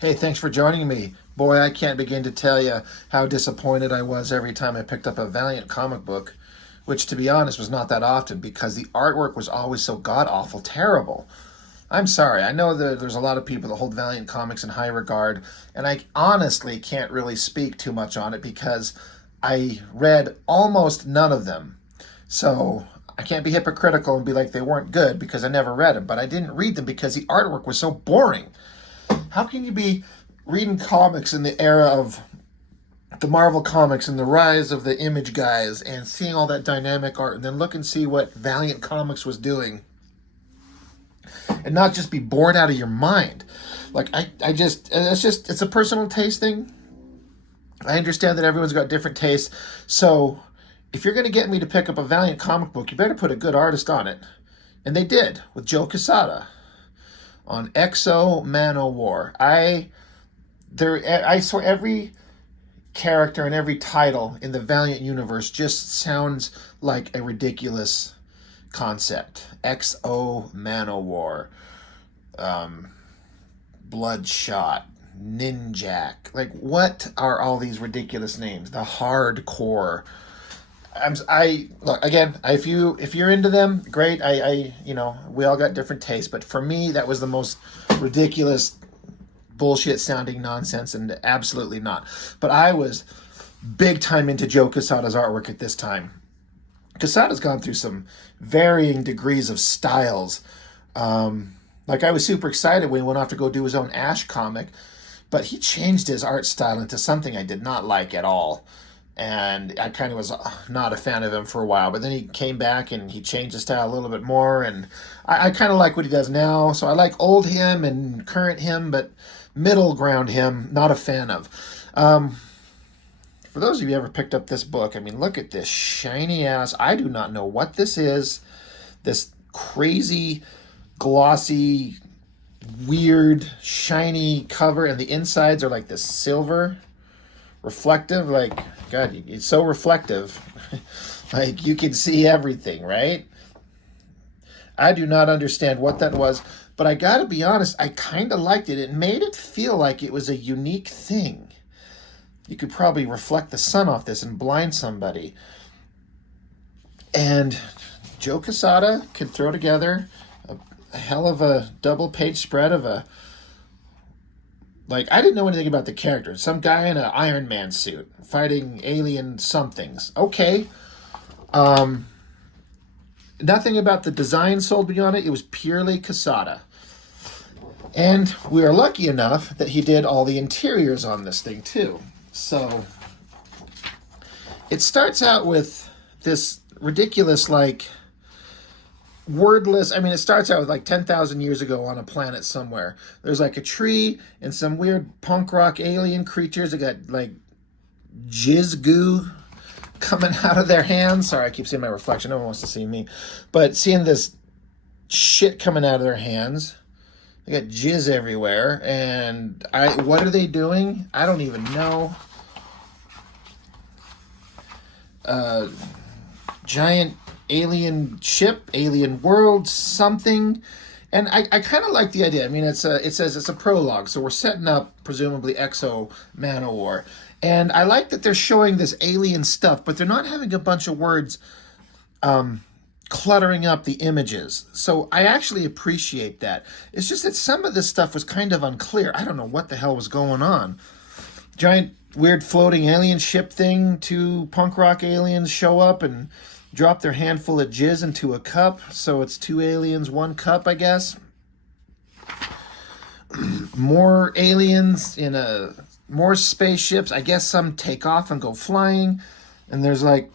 Hey, thanks for joining me. Boy, I can't begin to tell you how disappointed I was every time I picked up a Valiant comic book, which, to be honest, was not that often because the artwork was always so god awful terrible. I'm sorry, I know that there's a lot of people that hold Valiant Comics in high regard, and I honestly can't really speak too much on it because I read almost none of them. So I can't be hypocritical and be like they weren't good because I never read them, but I didn't read them because the artwork was so boring. How can you be reading comics in the era of the Marvel comics and the rise of the image guys and seeing all that dynamic art and then look and see what Valiant Comics was doing and not just be bored out of your mind? Like I just it's a personal taste thing. I understand that everyone's got different tastes. So if you're gonna get me to pick up a Valiant comic book, you better put a good artist on it. And they did with Joe Quesada on Exo Manowar. I saw every character and every title in the Valiant universe just sounds like a ridiculous concept. XO Manowar, um, Bloodshot, Ninjak. Like, what are all these ridiculous names? The Hardcore. I look again. If you're into them, great. We all got different tastes, but for me, that was the most ridiculous bullshit sounding nonsense, and absolutely not. But I was big time into Joe Quesada's artwork at this time. Quesada's gone through some varying degrees of styles. Like, I was super excited when he went off to go do his own Ash comic, but he changed his art style into something I did not like at all. And I kind of was not a fan of him for a while, but then he came back and he changed his style a little bit more, and I kind of like what he does now. So I like old him and current him, but middle ground him, not a fan of. For those of you who ever picked up this book, I mean, look at this shiny ass. I do not know what this is. This crazy, glossy, weird, shiny cover, and the insides are like this silver, reflective. Like, God, it's so reflective. Like, you can see everything, right? I do not understand what that was, but I gotta be honest, I kind of liked it. It made it feel like it was a unique thing. You could probably reflect the sun off this and blind somebody. And Joe Quesada can throw together a hell of a double page spread of a, like, I didn't know anything about the character. Some guy in an Iron Man suit fighting alien somethings. Okay. Nothing about the design sold me on it. It was purely Quesada. And we are lucky enough that he did all the interiors on this thing too. So it starts out with this ridiculous, like, wordless. I mean, it starts out with like 10,000 years ago on a planet somewhere. There's like a tree and some weird punk rock alien creatures that got like jizz goo coming out of their hands. Sorry, I keep seeing my reflection. No one wants to see me. But seeing this shit coming out of their hands. They got jizz everywhere. And what are they doing? I don't even know. Giant alien ship, alien world, something. And I kind of like the idea. I mean, it says it's a prologue, so we're setting up presumably Exo Manowar, and I like that they're showing this alien stuff, but they're not having a bunch of words cluttering up the images. So I actually appreciate that. It's just that some of this stuff was kind of unclear. I don't know what the hell was going on. Giant weird floating alien ship thing. Two punk rock aliens show up and drop their handful of jizz into a cup. So it's two aliens, one cup, I guess. More aliens in more spaceships. I guess some take off and go flying. And there's like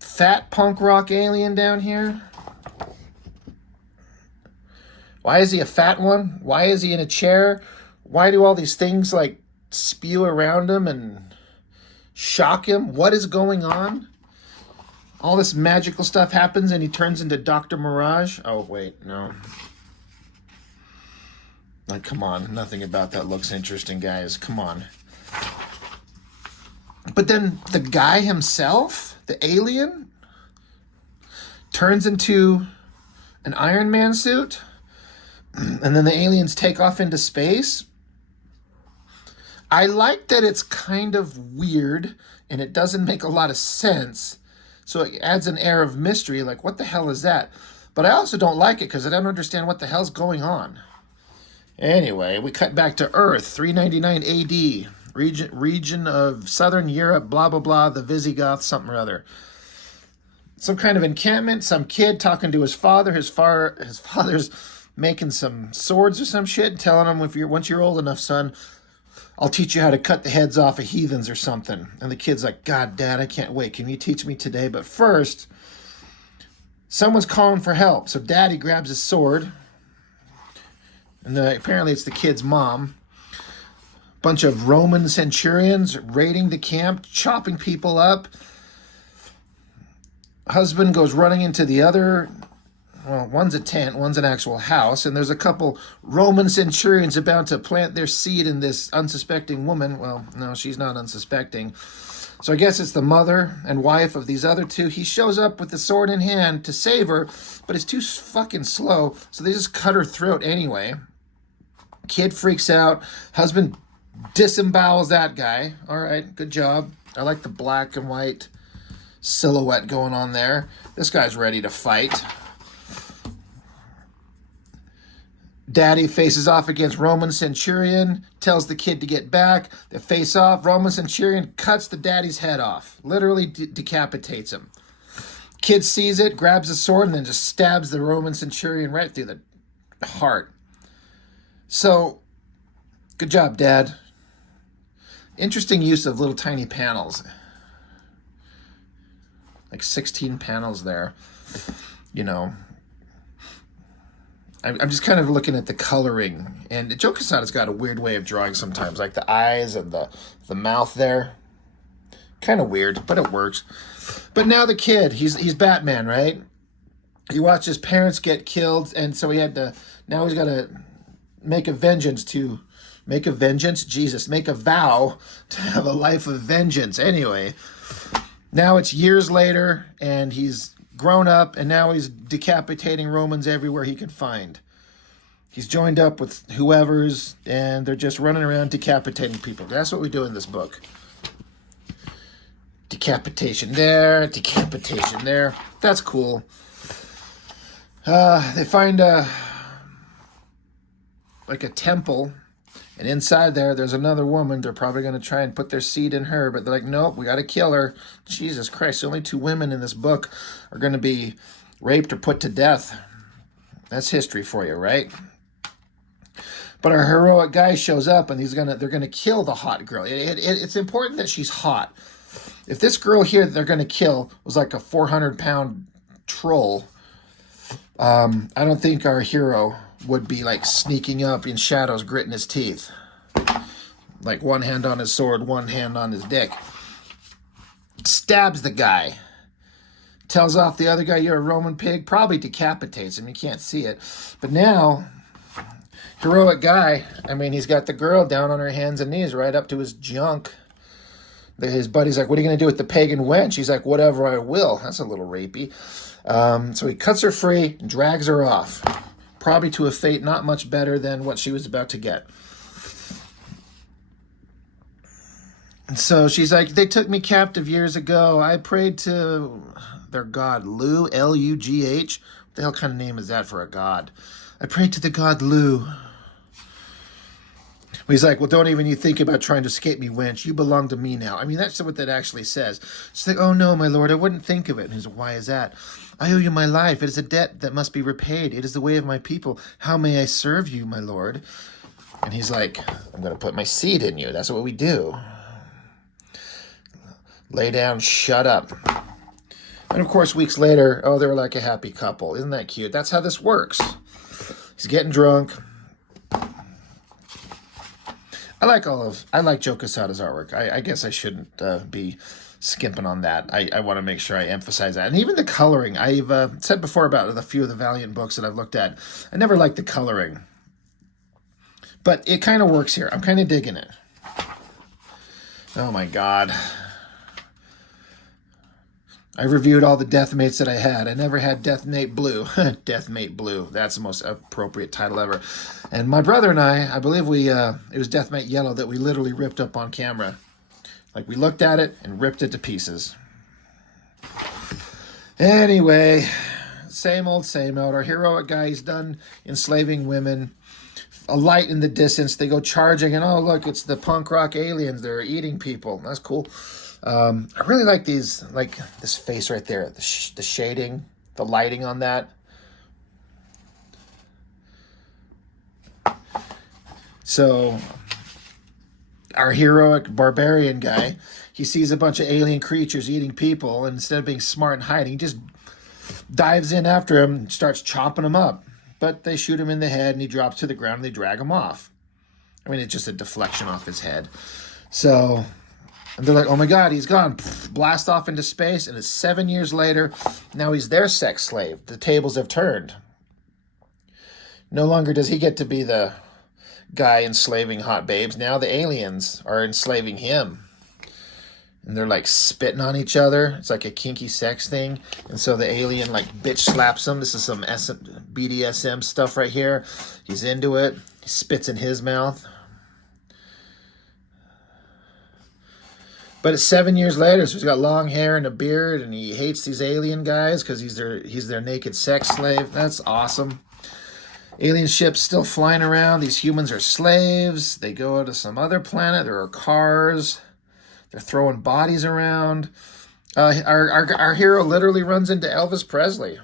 fat punk rock alien down here. Why is he a fat one? Why is he in a chair? Why do all these things like spew around him and shock him? What is going on? All this magical stuff happens and he turns into Dr. Mirage. Oh, wait, no. Like, come on. Nothing about that looks interesting, guys. Come on. But then the guy himself, the alien, turns into an Iron Man suit. And then the aliens take off into space. I like that it's kind of weird and it doesn't make a lot of sense. So it adds an air of mystery, like, what the hell is that? But I also don't like it because I don't understand what the hell's going on. Anyway, we cut back to Earth, 399 AD, region of southern Europe, blah, blah, blah, the Visigoths, something or other. Some kind of encampment, some kid talking to his father. His father's making some swords or some shit, telling him, once you're old enough, son, I'll teach you how to cut the heads off of heathens or something. And the kid's like, God, Dad, I can't wait. Can you teach me today? But first, someone's calling for help. So Daddy grabs his sword. And apparently it's the kid's mom. Bunch of Roman centurions raiding the camp, chopping people up. Husband goes running into the other. Well, one's a tent, one's an actual house, and there's a couple Roman centurions about to plant their seed in this unsuspecting woman. Well, no, she's not unsuspecting. So I guess it's the mother and wife of these other two. He shows up with the sword in hand to save her, but it's too fucking slow, so they just cut her throat anyway. Kid freaks out. Husband disembowels that guy. All right, good job. I like the black and white silhouette going on there. This guy's ready to fight. Daddy faces off against Roman centurion, tells the kid to get back. They face off. Roman centurion cuts the daddy's head off, literally decapitates him. Kid sees it, grabs a sword, and then just stabs the Roman centurion right through the heart. So, good job, Dad. Interesting use of little tiny panels. Like 16 panels there. You know, I'm just kind of looking at the coloring. And Joe Quesada's got a weird way of drawing sometimes. Like the eyes and the mouth there. Kind of weird, but it works. But now the kid, he's Batman, right? He watched his parents get killed, and so now he's got to make a vow to have a life of vengeance. Anyway, now it's years later, and he's grown up, and now he's decapitating Romans everywhere he can find. He's joined up with whoever's, and they're just running around decapitating people. That's what we do in this book. Decapitation there, decapitation there. That's cool. They find like a temple, and inside there's another woman. They're probably going to try and put their seed in her, but they're like, nope, we got to kill her. Jesus Christ, only 2 women in this book are going to be raped or put to death. That's history for you, right? But our heroic guy shows up, and they're gonna kill the hot girl. It's important that she's hot. If this girl here that they're gonna kill was like a 400-pound troll, I don't think our hero would be like sneaking up in shadows, gritting his teeth. Like one hand on his sword, one hand on his dick. Stabs the guy. Tells off the other guy, you're a Roman pig. Probably decapitates him. You can't see it. But now, heroic guy, I mean, he's got the girl down on her hands and knees right up to his junk. His buddy's like, what are you going to do with the pagan wench? He's like, whatever I will. That's a little rapey. So he cuts her free and drags her off. Probably to a fate not much better than what she was about to get. And so she's like, they took me captive years ago. I prayed to their god, Lu, L-U-G-H. What the hell kind of name is that for a god? I prayed to the god Lu. He's like, well, don't even you think about trying to escape me, wench. You belong to me now. I mean, that's what that actually says. She's like, oh, no, my lord, I wouldn't think of it. And he's like, why is that? I owe you my life. It is a debt that must be repaid. It is the way of my people. How may I serve you, my lord? And he's like, I'm going to put my seed in you. That's what we do. Lay down, shut up. And, of course, weeks later, oh, they're like a happy couple. Isn't that cute? That's how this works. He's getting drunk. I like Joe Quesada's artwork. I guess I shouldn't be skimping on that. I want to make sure I emphasize that. And even the coloring. I've said before about a few of the Valiant books that I've looked at. I never liked the coloring. But it kind of works here. I'm kind of digging it. Oh my God. I reviewed all the Deathmates that I had. I never had Deathmate Blue. Deathmate Blue. That's the most appropriate title ever. And my brother and I believe it was Deathmate Yellow that we literally ripped up on camera. Like, we looked at it and ripped it to pieces. Anyway, same old, same old. Our heroic guy, he's done enslaving women. A light in the distance, they go charging, and oh, look, it's the punk rock aliens. They're eating people. That's cool. I really like these, like this face right there, the shading, the lighting on that. So our heroic barbarian guy, he sees a bunch of alien creatures eating people, and instead of being smart and hiding, he just dives in after him and starts chopping them up. But they shoot him in the head, and he drops to the ground, and they drag him off. I mean, it's just a deflection off his head. So... and they're like, oh my God, he's gone. Blast off into space, and it's 7 years later. Now he's their sex slave. The tables have turned. No longer does he get to be the guy enslaving hot babes. Now the aliens are enslaving him. And they're like spitting on each other. It's like a kinky sex thing. And so the alien like bitch slaps him. This is some BDSM stuff right here. He's into it. He spits in his mouth. But it's 7 years later, so he's got long hair and a beard, and he hates these alien guys because he's their naked sex slave. That's awesome. Alien ships still flying around. These humans are slaves. They go to some other planet. There are cars. They're throwing bodies around. Our hero literally runs into Elvis Presley.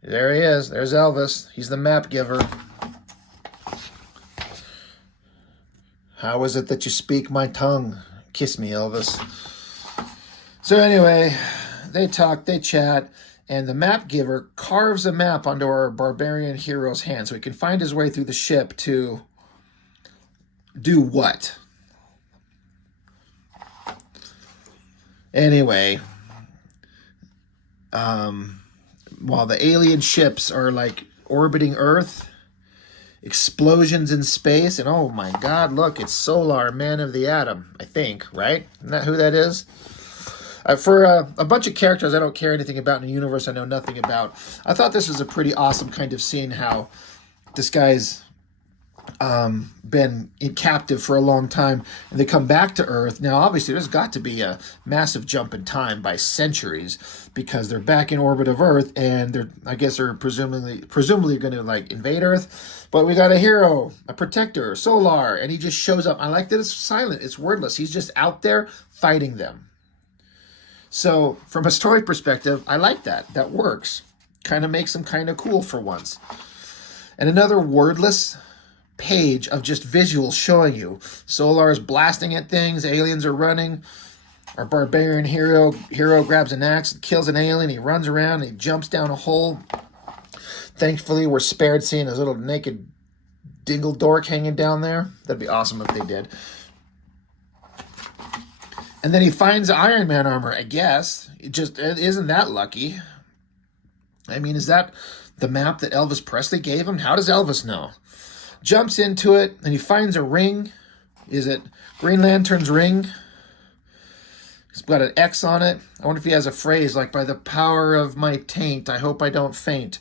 There he is. There's Elvis. He's the map giver. How is it that you speak my tongue? Kiss me, Elvis. So anyway, they talk, they chat, and the map giver carves a map onto our barbarian hero's hand so he can find his way through the ship to do what? Anyway, while the alien ships are like orbiting Earth, explosions in space, and oh my God, look, it's Solar, Man of the Atom, I think, right? Isn't that who that is? For a bunch of characters I don't care anything about in a universe I know nothing about, I thought this was a pretty awesome kind of scene, how this guy's been captive for a long time, and they come back to Earth. Now, obviously, there's got to be a massive jump in time by centuries because they're back in orbit of Earth, and they're presumably going to like invade Earth. But we got a hero, a protector, Solar, and he just shows up. I like that it's silent, it's wordless. He's just out there fighting them. So, from a story perspective, I like that. That works. Kind of makes him kind of cool for once. And another wordless page of just visuals showing you Solar is blasting at things, aliens are running. Our barbarian hero grabs an axe, kills an alien, he runs around, he jumps down a hole. Thankfully, we're spared seeing his little naked dingle dork hanging down there. That'd be awesome if they did. And then he finds Iron Man armor, I guess. It isn't that lucky. I mean, is that the map that Elvis Presley gave him? How does Elvis know? Jumps into it, and he finds a ring. Is it Green Lantern's ring? He's got an X on it. I wonder if he has a phrase like, by the power of my taint, I hope I don't faint.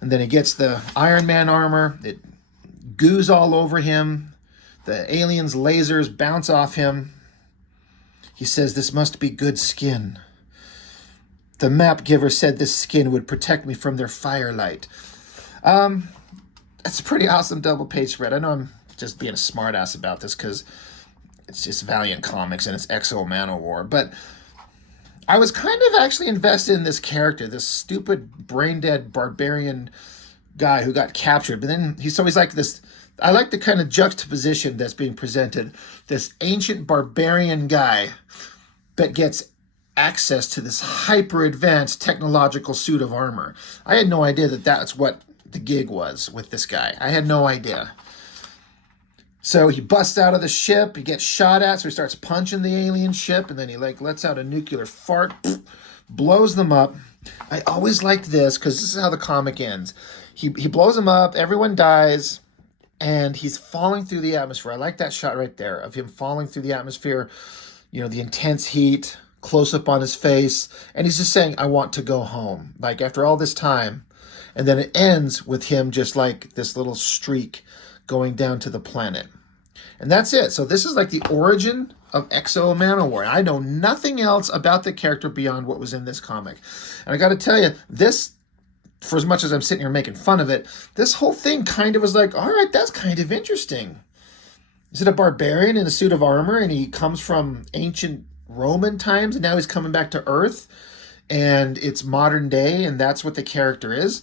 And then he gets the Iron Man armor. It goos all over him. The aliens' lasers bounce off him. He says, this must be good skin. The map giver said this skin would protect me from their firelight. That's a pretty awesome double page spread. I know I'm just being a smartass about this because it's just Valiant Comics and it's X-O Manowar, but I was kind of actually invested in this character, this stupid brain-dead barbarian guy who got captured. But then he's like this. I like the kind of juxtaposition that's being presented. This ancient barbarian guy that gets access to this hyper-advanced technological suit of armor. I had no idea that that's what the gig was with this guy. I had no idea. So he busts out of the ship, he gets shot at, so he starts punching the alien ship, and then he like lets out a nuclear fart, blows them up. I always liked this because this is how the comic ends. He blows them up, everyone dies, and he's falling through the atmosphere. I like that shot right there of him falling through the atmosphere, you know, the intense heat, close up on his face, and he's just saying, I want to go home. Like after all this time. And then it ends with him just like this little streak going down to the planet. And that's it. So this is like the origin of X-O Manowar. I know nothing else about the character beyond what was in this comic. And I got to tell you, this, for as much as I'm sitting here making fun of it, this whole thing kind of was like, all right, that's kind of interesting. Is it a barbarian in a suit of armor and he comes from ancient Roman times and now he's coming back to Earth and it's modern day and that's what the character is?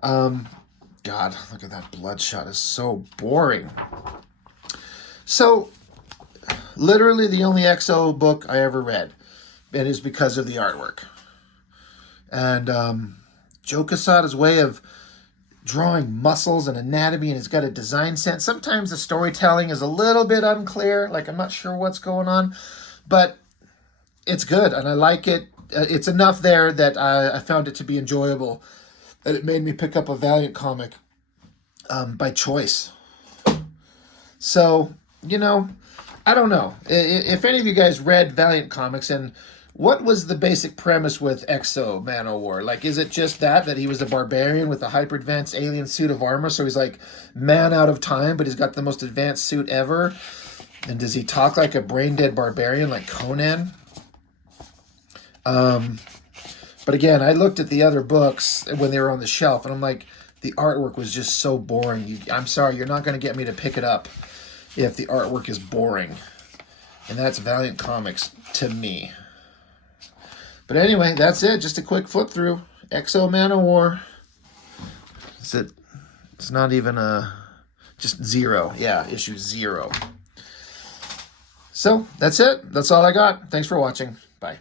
God, look at that Bloodshot. It's so boring. So, literally the only X-O book I ever read. And it's because of the artwork. And Joe Quesada's way of drawing muscles and anatomy, and he's got a design sense. Sometimes the storytelling is a little bit unclear. Like, I'm not sure what's going on. But it's good, and I like it. It's enough there that I found it to be enjoyable. That it made me pick up a Valiant comic by choice. So, you know, I don't know. If any of you guys read Valiant comics, and what was the basic premise with X-O Manowar? Like, is it just that he was a barbarian with a hyper-advanced alien suit of armor, so he's like man out of time, but he's got the most advanced suit ever? And does he talk like a brain-dead barbarian like Conan? But again, I looked at the other books when they were on the shelf, and I'm like, the artwork was just so boring. I'm sorry, you're not going to get me to pick it up if the artwork is boring. And that's Valiant Comics to me. But anyway, that's it. Just a quick flip through. X-O Manowar. Is it? It's not even just 0. Yeah, issue 0. So, that's it. That's all I got. Thanks for watching. Bye.